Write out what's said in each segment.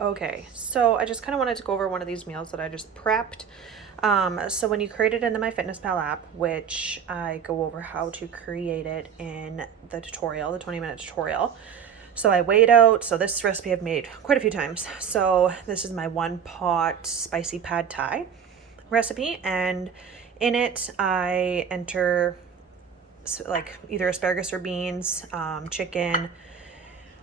Okay, so I just kind of wanted to go over one of these meals that I just prepped. So when you create it in the MyFitnessPal app, which I go over how to create it in the tutorial, the 20-minute tutorial. So I weighed out, so this recipe I've made quite a few times. So this is my 1 pot spicy pad thai recipe, and in it I enter like either asparagus or beans, chicken,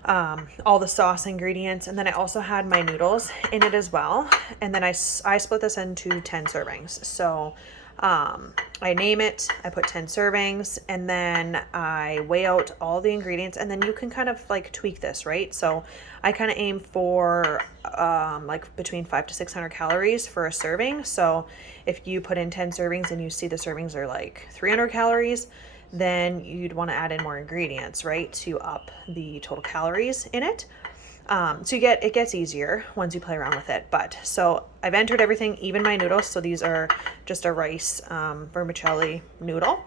all the sauce ingredients, and then I also had my noodles in it as well. And then I split this into 10 servings. So I name it, I put 10 servings, and then I weigh out all the ingredients, and then you can kind of like tweak this, right? So I kind of aim for like between 500 to 600 calories for a serving. So if you put in 10 servings and you see the servings are like 300 calories, then you'd want to add in more ingredients, right, to up the total calories in it. So it gets easier once you play around with it. But so I've entered everything, even my noodles. So these are just a rice vermicelli noodle,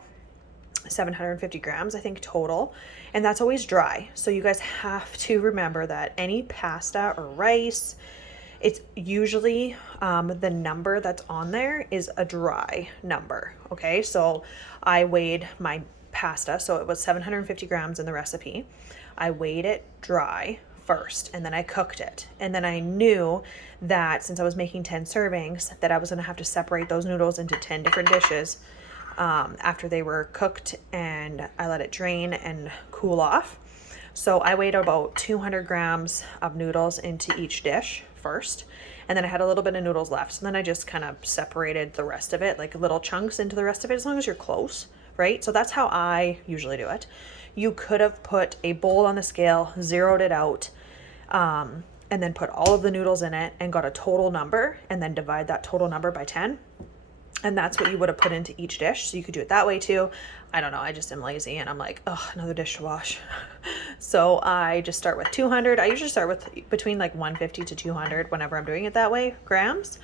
750 grams, I think, total. And that's always dry. So you guys have to remember that any pasta or rice, it's usually the number that's on there is a dry number. Okay, so I weighed my pasta, so it was 750 grams in the recipe. I weighed it dry first, and then I cooked it. And then I knew that since I was making 10 servings, that I was gonna have to separate those noodles into 10 different dishes after they were cooked, and I let it drain and cool off. So I weighed about 200 grams of noodles into each dish first, and then I had a little bit of noodles left. So then I just kind of separated the rest of it, like little chunks into the rest of it, as long as you're close, right? So that's how I usually do it. You could have put a bowl on the scale, zeroed it out, and then put all of the noodles in it and got a total number, and then divide that total number by 10. And that's what you would have put into each dish. So you could do it that way too. I don't know. I just am lazy and I'm like, oh, another dish to wash. So I just start with 200. I usually start with between like 150 to 200 whenever I'm doing it that way, grams.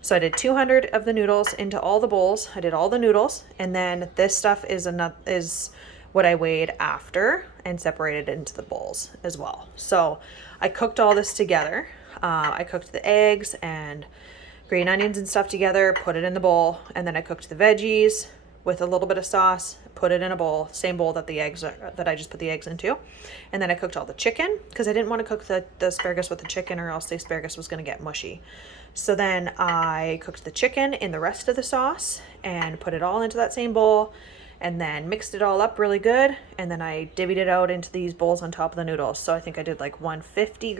So I did 200 of the noodles into all the bowls. I did all the noodles. And then this stuff is what I weighed after and separated into the bowls as well. So I cooked all this together. I cooked the eggs and green onions and stuff together, put it in the bowl, and then I cooked the veggies with a little bit of sauce, put it in a bowl, same bowl that I just put the eggs into. And then I cooked all the chicken because I didn't want to cook the asparagus with the chicken, or else the asparagus was going to get mushy. So then I cooked the chicken in the rest of the sauce and put it all into that same bowl, and then mixed it all up really good. And then I divvied it out into these bowls on top of the noodles. So I think I did like 150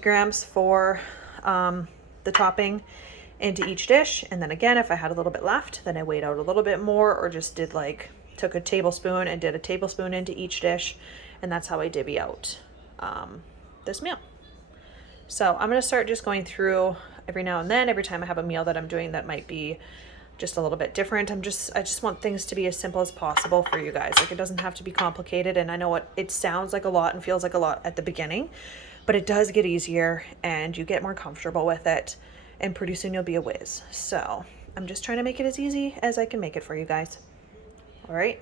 grams for the topping into each dish. And then again, if I had a little bit left, then I weighed out a little bit more, or just took a tablespoon and did a tablespoon into each dish. And that's how I divvy out this meal. So I'm going to start just going through every now and then, every time I have a meal that I'm doing that might be just a little bit different. I just want things to be as simple as possible for you guys. Like, it doesn't have to be complicated. And I know it sounds like a lot and feels like a lot at the beginning, but it does get easier and you get more comfortable with it, and pretty soon you'll be a whiz. So I'm just trying to make it as easy as I can make it for you guys. All right.